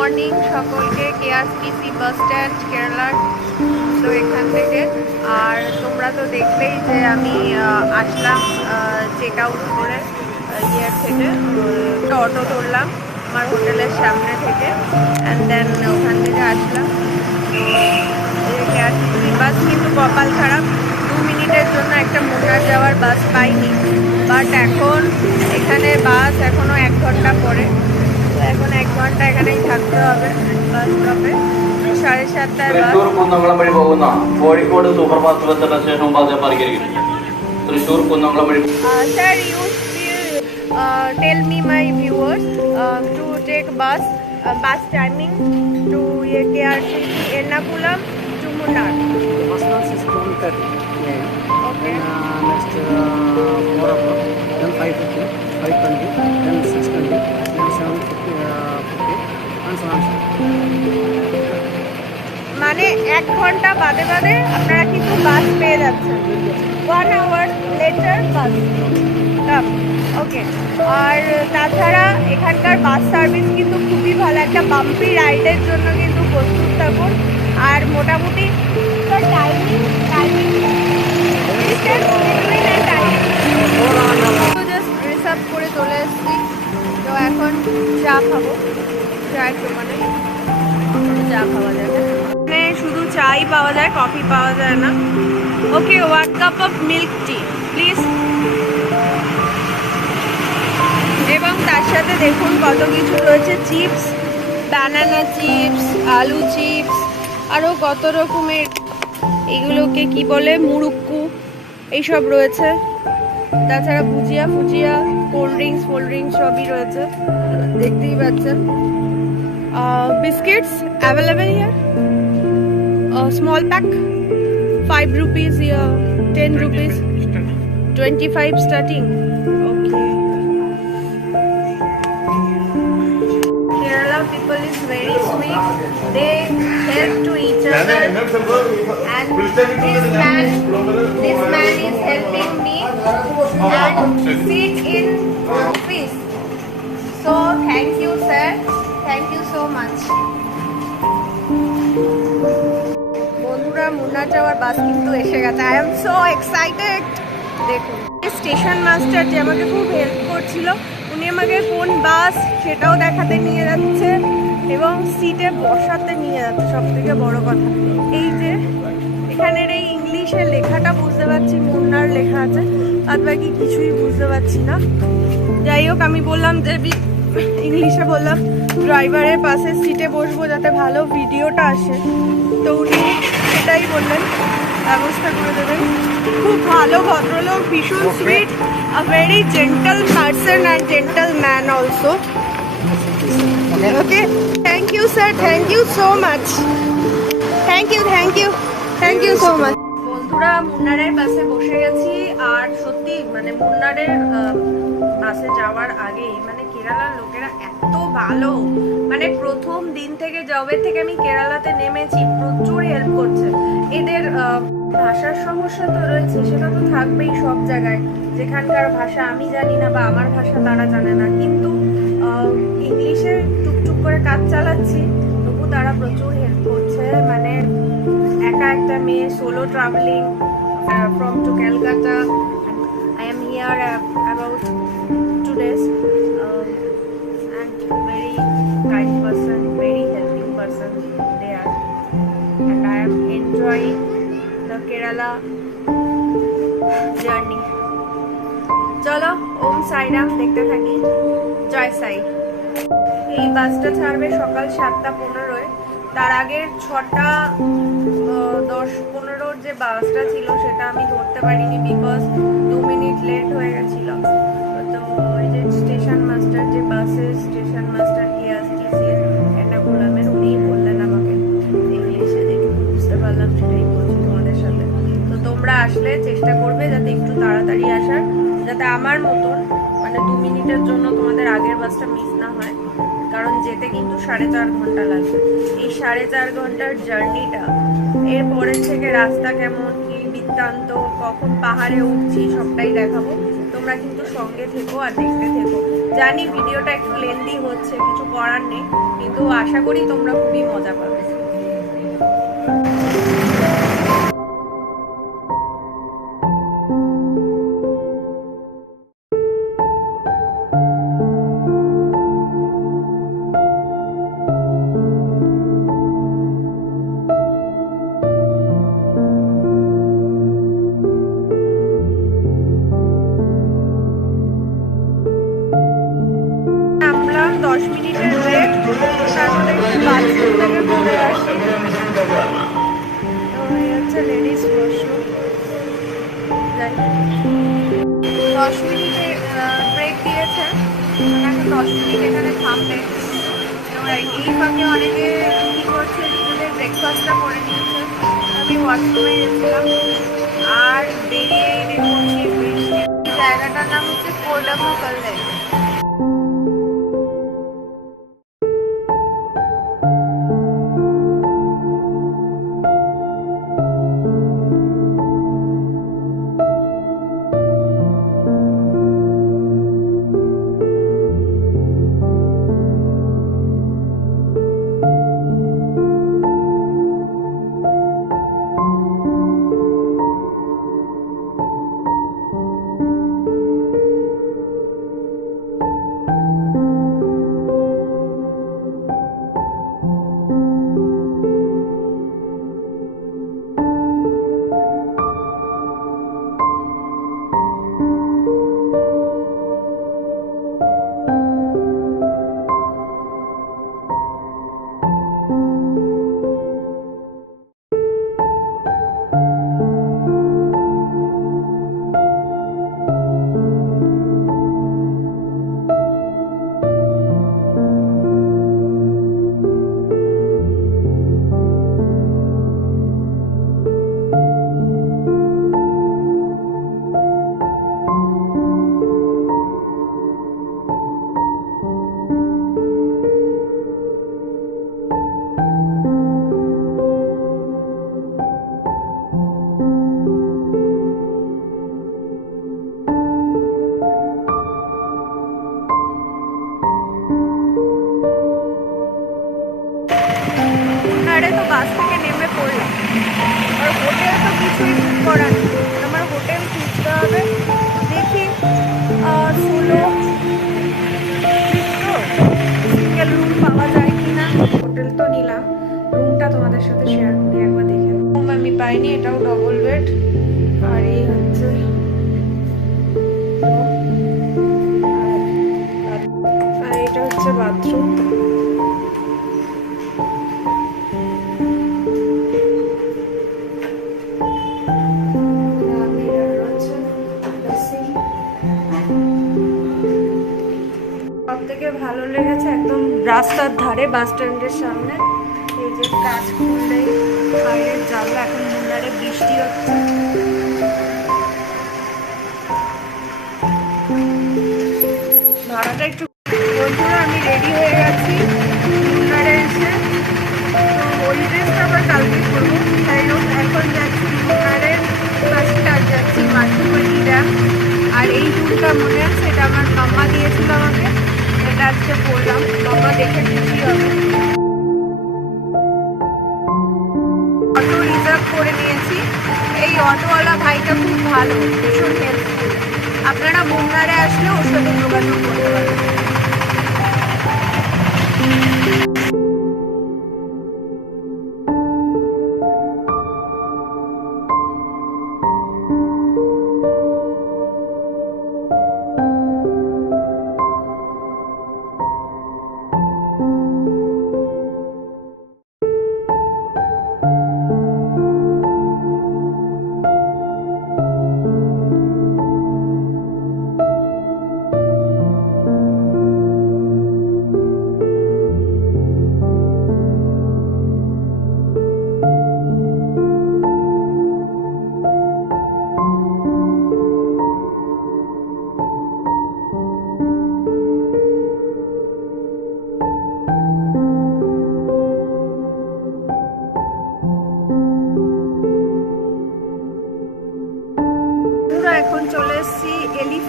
Morning সকলকে, কেআরটিসি bus stand কেরালার। তো এখান থেকে আর তোমরা তো দেখলেই যে আমি আসলাম চেক আউট করে ইয়ের থেকে, অটো ধরলাম আমার হোটেলের সামনে থেকে, অ্যান্ড দেন ওখান থেকে আসলাম। কেআরটিসি বাস কিন্তু কপাল খারাপ, 2 মিনিটের জন্য একটা মুন্নার যাওয়ার বাস পাইনি। বাট এখন এখানে বাস এখনও 1 ঘন্টা পরে, তো এখন 1 ঘন্টা এখানেই থাকতে হবে বাস স্টপে। 7:30টায় বাস। കുന്നംകുളം വഴി പോകുന്ന കോഴിക്കോട് സൂപ്പർ ഫാസ്റ്റ് ബസ്സിന്റെ സ്റ്റേഷൻ മുമ്പാകെ പരിഹരിക്കുന്നു. തൃശ്ശൂർ കുന്നംകുളം വഴി. Sir, you tell me my viewers to take bus timing to KRTC Ernakulam to Munnar. First class is 12:30 a.m. Okay. Next 4 o'clock, then 5:50, 5:20, then 6:20, then 7:50, and so on. মানে 1 ঘন্টা বাদে বাদে আপনারা কিন্তু বাস পেয়ে যাচ্ছেন। 1 hour later বাস। ওকে। আর তাছাড়া এখানকার বাস সার্ভিস কিন্তু খুবই ভালো, একটা বাম্পি রাইডের জন্য কিন্তু প্রস্তুত থাকুন। আর মোটামুটি টাইমিং জাস্ট ড্রেস আপ করে চলে এসেছি। তো এখন চা খাবো, চায়ের দোকানে চা খাওয়া যায় না, মানে শুধু চাই পাওয়া যায়, কফি পাওয়া যায় না। ওকে, 1 cup of milk tea please. এবং তার সাথে দেখুন কত কিছু রয়েছে, চিপস, ব্যানানা চিপস, আলু চিপস, আরও কত রকমের, এগুলোকে কি বলে, মুরুক্কু, এইসব রয়েছে। তাছাড়া ভুজিয়া কোল্ড ড্রিঙ্কস সবই রয়েছে, দেখতেই পাচ্ছেন। Biscuits available here, small pack 5 rupees, 10 rupees, 25 starting. Okay. Kerala people is very sweet. They help to each other, and this man is helping me and sit in office. So thank you sir, thank you so much. বন্ধুরা, মুন্নার যাওয়ার বাস কিন্তু এসে গেছে। I am so excited. দেখুন, station master যে আমাকে খুব help করছিল, উনি আমাকে কোন বাস সেটাও দেখাতে নিয়ে যাচ্ছে এবং সিটে বসাতে নিয়ে যাচ্ছে। সব থেকে বড় কথা এই যে এখানের এই ইংলিশের লেখাটা বুঝতে পারছি, মুন্নার লেখা আছে, আর বাকি কিছুই বুঝতে পারছি না। যাই হোক, আমি বললাম যে ইংলিশে বললাম ড্রাইভারের পাশে সিটে বসবো যাতে ভালো ভিডিওটা আসে, তো উনি সেটাই বললেন, ব্যবস্থা করে দেবেন। খুব ভালো ভদ্রলোক, ভীষণ sweet, a very gentle person and gentleman also. Okay, thank you sir, thank you so much, thank you so much. বন্ধুরা, মুন্নারের বাসে বসে গেছি। আর সত্যি মানে মুন্নারের বাসে যাওয়ার আগেই মানে কেরালার লোকেরা এত ভালো, মানে প্রথম দিন থেকে, যবে থেকে আমি কেরালাতে নেমেছি, প্রচুর হেল্প করছে। এদের ভাষার সমস্যা তো রয়েছে, সেটা তো থাকবেই সব জায়গায়, যেখানকার ভাষা আমি জানি না বা আমার ভাষা তারা জানে না, কিন্তু ইংলিশে টুকটুক করে কাজ চালাচ্ছি, তবু তারা প্রচুর হেল্প করছে। মানে একা একটা মেয়ে, solo travelling from to Calcutta, I am here about 2 days, and very kind person, very helping person they are, and I am enjoying the Kerala journey. চলো, ওম সাইরাম, দেখতে থাকি। জয় সাই। এই বাসটা ছাড়বে সকাল 7:15-য়। তার আগের 6:10-15 যে বাসটা ছিল সেটা আমি ধরতে পারিনি, বিকজ 2 মিনিট লেট হয়ে গেছিল। তো ওই যে স্টেশন মাস্টার, যে বাসের স্টেশন মাস্টার কেআরটিসি এর্নাকুলামের, উনি বললেন আমাকে ইংলিশে, যেটুকু বুঝতে পারলাম সেটাই বলছি তোমাদের সাথে। তো তোমরা আসলে চেষ্টা করবে যাতে একটু তাড়াতাড়ি আসার, যাতে আমার মতন মানে 2 মিনিটের জন্য তোমাদের আগের বাসটা মিস না হয়, কারণ যেতে কিন্তু 4.5 ঘন্টা লাগবে। এই 4.5 ঘন্টার জার্নিটা, এর পরের থেকে রাস্তা কেমন, কি বৃত্তান্ত, কখন পাহাড়ে উঠছি, সবটাই দেখাবো। তোমরা তোমরা কিন্তু সঙ্গে থেকো আর দেখতে থেকো। জানি ভিডিওটা একটু লেন্দি হচ্ছে, কিছু করার নেই, কিন্তু আশা করি তোমরা খুবই মজা পাবে। নামলাম, 10 মিনিটের ব্রেক, তারপরে একটু বাথরুম থেকে ঘুরে আসি। তো এই হচ্ছে লেডিস ওয়াশরুম। 10 মিনিটের ব্রেক দিয়েছে, এখন 10 মিনিট এখানে থামবে। এবার এই ফাঁকে অনেকে কী করছে, নিজেদের ব্রেকফাস্টটা করে নিয়েছে। আমি ওয়াশরুমে গেছিলাম আর বেরিয়ে দেখছি বৃষ্টি। জায়গাটার নাম হচ্ছে কোল্ডামা কল্লে। তো বাস থেকে নেমে পড়লাম, আর হোটেল তো কিছুই বুক করা নেই, আমার হোটেল খুঁজতে হবে। দেখি সোলো সিঙ্গেল রুম পাওয়া যায় কিনা। হোটেল তো নিলাম, রুমটা তোমাদের সাথে শেয়ার করি, একবার দেখে রুম আমি পাইনি, এটাও ডবল বেড। আর এই হচ্ছে আর এটা হচ্ছে বাথরুম। ভালো লেগেছে একদম রাস্তার ধারে, বাস স্ট্যান্ডের সামনে। এই যে কাজ খুললেই বাইরের জানলা, এখন মুন্নারে বৃষ্টি হচ্ছে। ভাড়াটা একটু, বন্ধুরা আমি রেডি হয়ে গেছি মুন্নারে এসে, তো ওই ড্রেসটা আবার কালকে করবো। যাই হোক, এখন যাচ্ছি মুন্নারে ফার্স্ট কাজ যাচ্ছি মাঠুমাটি ড্যাম। আর এই ট্যুরটা মনে আছে, এটা আমার মাম্মা দিয়েছিল আমাকে, এটা আজকে পড়লাম, মাম্মা দেখে খুশি হবে। অটো রিজার্ভ করে নিয়েছি, এই অটোওয়ালা ভাইটা খুব ভালো, ভীষণ হেল্পফুল। আপনারা মুন্নারে আসলে ওর সাথে যোগাযোগ করতে পারেন।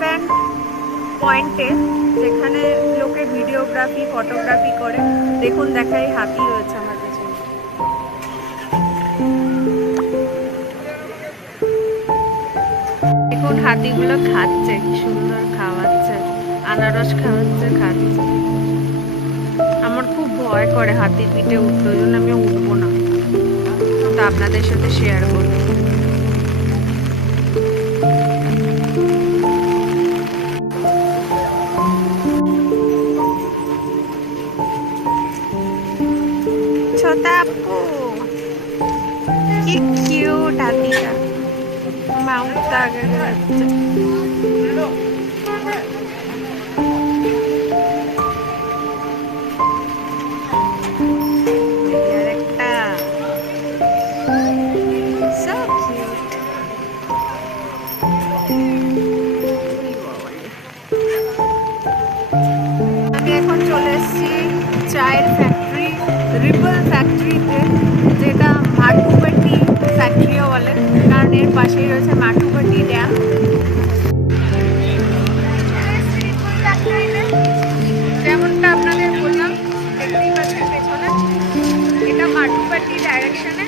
এলিফ্যান্ট পয়েন্টে, যেখানে লোকে ভিডিওগ্রাফি ফটোগ্রাফি করে। দেখুন দেখাই, হাতি রয়েছে আমার পেছনে। দেখুন হাতিগুলো খাচ্ছে, কি সুন্দর খাওয়াচ্ছে, আনারস খাওয়াচ্ছে, খাচ্ছে। আমার খুব ভয় করে হাতির পিঠে উঠতে, ওই জন্য আমি উঠবো না, তো আপনাদের সাথে শেয়ার করবো। ছোটা আপু, কি কিউট হাতিটা, মাউথটা আগে যাচ্ছে। একটা so cute। আমি এখন চলে এসেছি চায়ের ফ্যাক্টরি, রিপল ফ্যাক্টরিতে, যেটা মাটুপাটি ফ্যাক্টরিও বলে, কারণ এর পাশেই রয়েছে মাটুপাটি ড্যাম। যেমনটা আপনাদের বললাম, দেখতেই পাচ্ছেন পেছনে, এটা মাটুপাটি ডাইরেকশনে।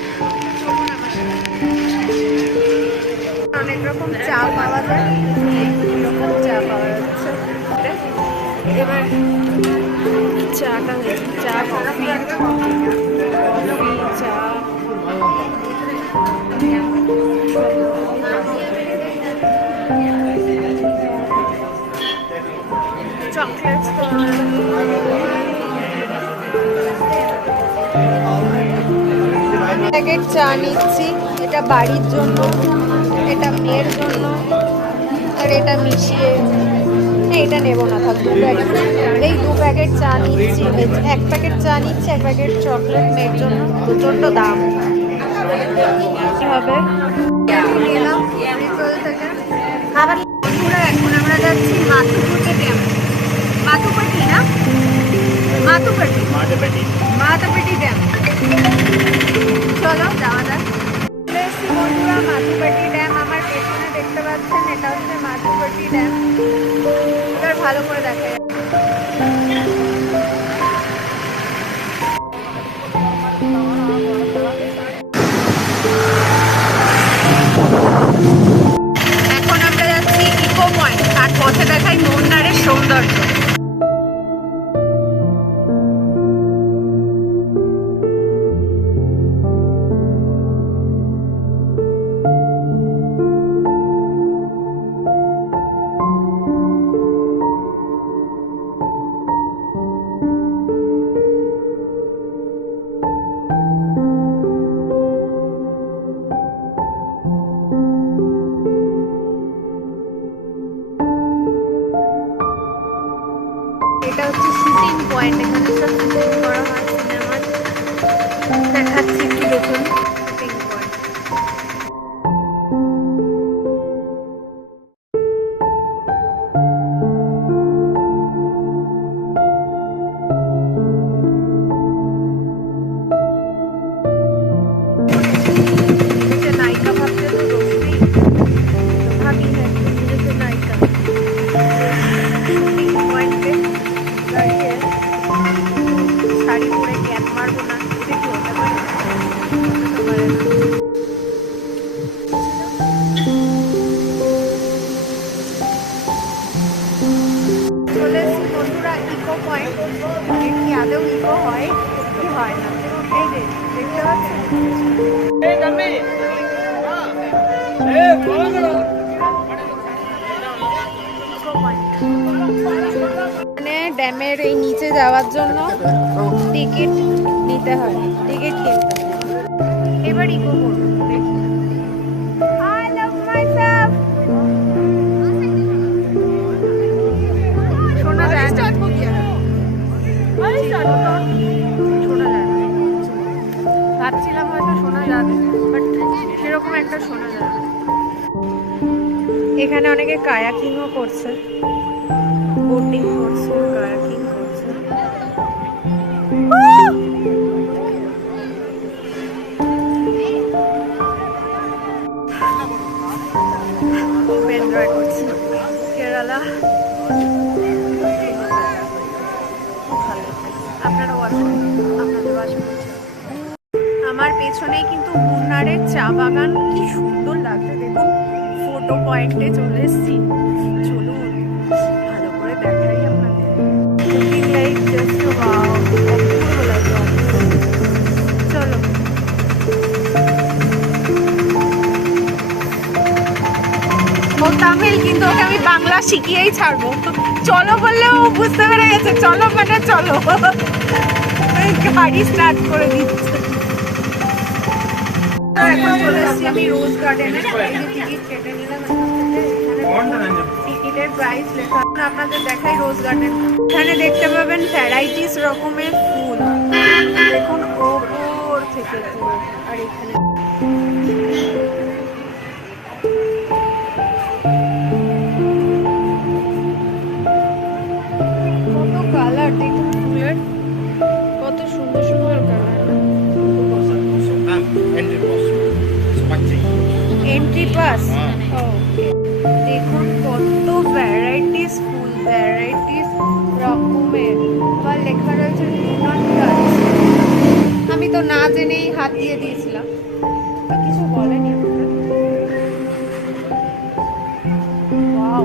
চলুন আমার সাথে। অনেক রকম চা পাওয়া যায়, এরকম চা পাওয়া যাচ্ছে। এবার চাটা হয়েছে, চা কফি, চা, চকলেটস। প্যাকেট চা নিচ্ছি, এটা বাড়ির জন্য, এটা মেয়ের জন্য, আর এটা মিশিয়ে, এটা নেব না, থাক 2 প্যাকেট। এই 2 প্যাকেট চা নিচ্ছি, 1 প্যাকেট চা নিচ্ছি, 1 প্যাকেট চকলেট মেয়ের জন্য, প্রচণ্ড দাম হবে। নিলাম রিপল থেকে। আবার বন্ধুরা, এখন আমরা যাচ্ছি মাথুপাটি ড্যাম। মাথুপাটি না, মাথুপাটি, মাথুপাটি ড্যাম। চলো যাওয়া যাক। বন্ধুরা, মাথুপাটি ড্যাম আমার পেছনে দেখতে পাচ্ছেন, এটা হচ্ছে মাথুপাটি ড্যাম। এবার ভালো করে দেখা যাচ্ছে। এখন আমরা যাচ্ছি ইকো পয়েন্ট, আর পথে দেখাই মুন্নারের সৌন্দর্য। এটা হচ্ছে শুটিং পয়েন্ট, এখানে সব শুটিং করা হয় সিনেমার। দেখাচ্ছি কি দেখুন শুটিং পয়েন্ট। নায়িকা ভাবতে তো দোষ নেই, ভাবি হ্যাঁ নিজেকে নায়িকা। শুটিং পয়েন্টে দাঁড়িয়ে শাড়ি পরে ক্যাপ মারবো না, এটা কি হতে পারে? হতে পারে না। চলে এসেছি বন্ধুরা ইকো পয়েন্ট। কি আদৌ ইকো হয় কি হয় না, এই যে দেখতে পাচ্ছেন। মানে ড্যামের এই নিচে যাওয়ার জন্য টিকিট নিতে হয়, টিকিট কিনতে হয়। এবার ইকো করবো, দেখি। I love myself। শোনা যায় না, শোনা যায় না। ভাবছিলাম হয়তো শোনা যাবে, বাট সেরকম একটা শোনা যাবে। এখানে অনেকে কায়াকিংও করছে, বোটিং করছে, কায়াকিং করছে। খুব এনজয় করছি। কেরালা গাছপালা, ভালো। আপনারাও আসুন, আপনাদেরও আসবেন। আমার পেছনেই কিন্তু মুন্নারের চা বাগান, কি সুন্দর লাগছে দেখুন। ফটো পয়েন্টে চলে এসেছি, চলুন ভালো করে দেখাই আপনাদের। লুকিং লাইক জাস্ট ওয়াও, অপূর্ব লাগে, অপূর্ব। চলো ও তামিল, কিন্তু ওকে আমি বাংলা শিখিয়েই ছাড়বো। চলো বললেও ও বুঝতে পেরে গেছে, চলো মানে চলো। গাড়ি স্টার্ট করে দিচ্ছে। এখন চলে এসেছি আমি রোজ গার্ডেনে। এই যে টিকিট কেটে নিলাম, টিকিটের প্রাইস লেখা। আপনাদের দেখাই রোজ গার্ডেন। এখানে দেখতে পাবেন ভ্যারাইটিস রকমের ফুল, দেখুন ওপর থেকে পুরো। আর এখানে কত কালার দেখুন ফুলের, কত সুন্দর সুন্দর কালার। এন্ট্রি পাস, ওকে। দেখুন কত ভ্যারাইটিস ফুল, ভ্যারাইটিস রকমের। বা লেখা রয়েছে ডু নট টাচ। আমি তো না জেনেই হাত দিয়ে দিয়েছিলাম, তো কিছু বলেনি আমাকে। ওয়াও,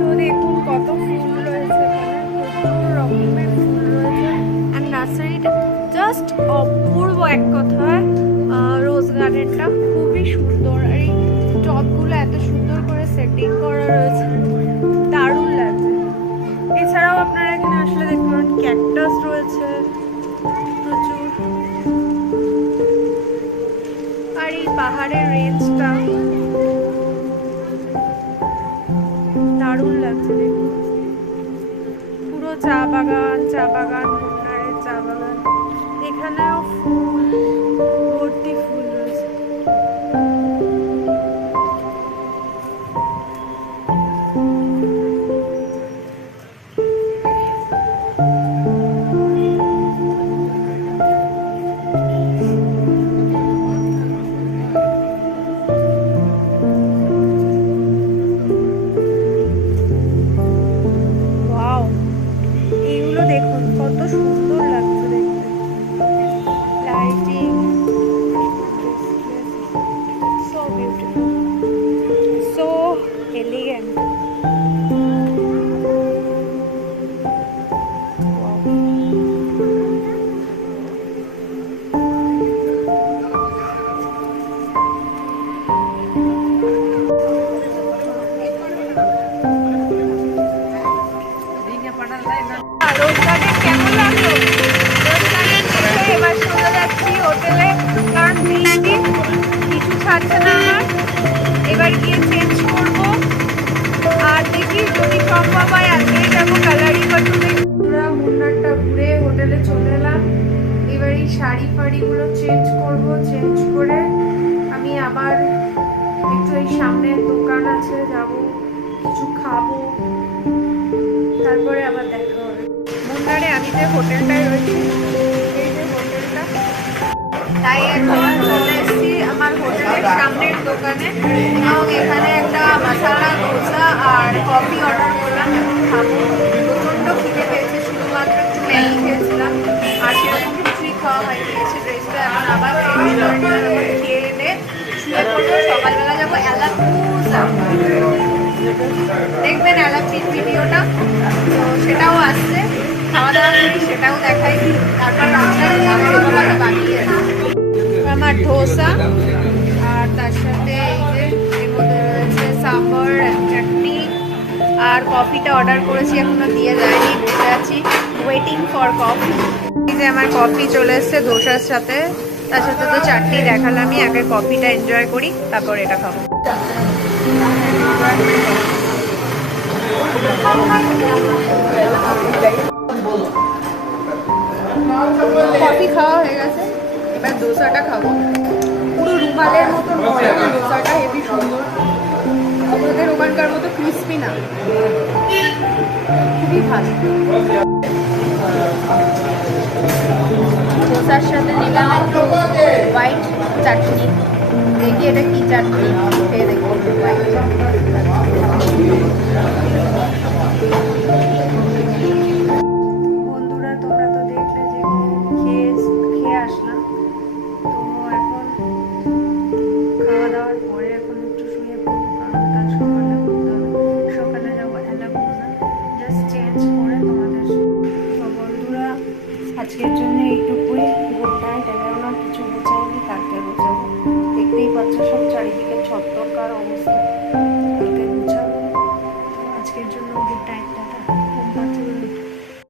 তো দেখুন কত ফুল রয়েছে এখানে, প্রচুর রকমের ফুল রয়েছে। আর নার্সারিটা জাস্ট অপূর্ব এক কথায়। রোজ গার্ডেনটা খুবই সুন্দর, আর এই টবগুলো এত সুন্দর করে সেটিং করা রয়েছে, দারুণ লাগছে। এছাড়াও আপনারা এখানে আসলে দেখতে পারেন ক্যাকটাস রয়েছে প্রচুর। আর এই পাহাড়ের রেঞ্জটা দারুণ লাগছে দেখুন। পুরো চা বাগান, চা বাগান, মুন্নারের চা বাগান। এখানেও ফুল, ভর্তি ফুল রয়েছে। ওয়াও, এইগুলো দেখুন কত সুন্দর লাগছে দেখতে। Lighting, so beautiful, so elegant. Rose garden কেমন লাগলো? রোজ গার্ডেন দেখে এবার চলে যাচ্ছি হোটেলে, কারণ বৃষ্টি কিছু ছাড়ছে না আমার। এবার গিয়ে চেঞ্জ করব, আর দেখি যদি সম্ভব হয় আজকেই যাবো কালারি বাটুতে। পুরো মুন্নারটা ঘুরে হোটেলে চলে এলাম। এবার এই শাড়ি ফাড়িগুলো চেঞ্জ করব, চেঞ্জ করে আমি আবার একটু এই সামনের দোকান আছে যাব, কিছু খাবো, তারপরে আবার দেখা হবে। মুন্নারে আমি যে হোটেলটায় রয়েছি, এই যে হোটেলটা, তাই এখন চলে এসেছি আমার হোটেলের সামনের দোকানে, এবং এখানে একটা মশালা দোসা আর কফি অর্ডার করলাম, এখন খাবো। প্রচণ্ড খিদে পেয়েছে, শুধুমাত্র একটু ম্যাগি খেয়েছিলাম, আর সেরকম কিছুই খাওয়া হয়নি। এসে ড্রেসটা এখন আবার খেয়ে এনে শুয়ে পড়বো। সকালবেলা যাবো অ্যালাপুজা, দেখবেন অ্যালাপির ভিডিওটা, তো সেটাও আসছে। খাওয়া দাওয়া করি, সেটাও দেখাই। তারপর রান্না বানিয়ে আমার ধোসা, আর তার সাথে এই যে এর মধ্যে রয়েছে সাম্বার, চাটনি, আর কফিটা অর্ডার করেছি, এখনো দিয়ে যায়নি, বসে আছি ওয়েটিং ফর কফি। এই যে আমার কফি চলে এসছে ধোসার সাথে, তার সাথে তো চাটনি দেখালামই। আগে কফিটা এনজয় করি, তারপর এটা খাবো। কফি খাওয়া হয়ে গেছে, এবার দোসাটা খাবো। পুরো রুম বালের মতো নয়, দোসাটা হেভি সুন্দর, আমাদের ওখানকার মতো ক্রিস্পি না, খুবই ভালো। দোসার সাথে নিলাম একটু হোয়াইট চাটনি, দেখি এটা কি চাটনি, খেয়ে দেখি। বন্ধুরা তোমরা তো দেখলে যে খেয়ে আসলাম, তো এখন খাওয়া দাওয়ার পরে এখন একটু শুয়ে পড়বো, কারণ কাল সকালে উঠতে হবে। সকালে যাবো এলাকায়, জাস্ট চেঞ্জ করে তোমাদের। তো বন্ধুরা আজকের জন্য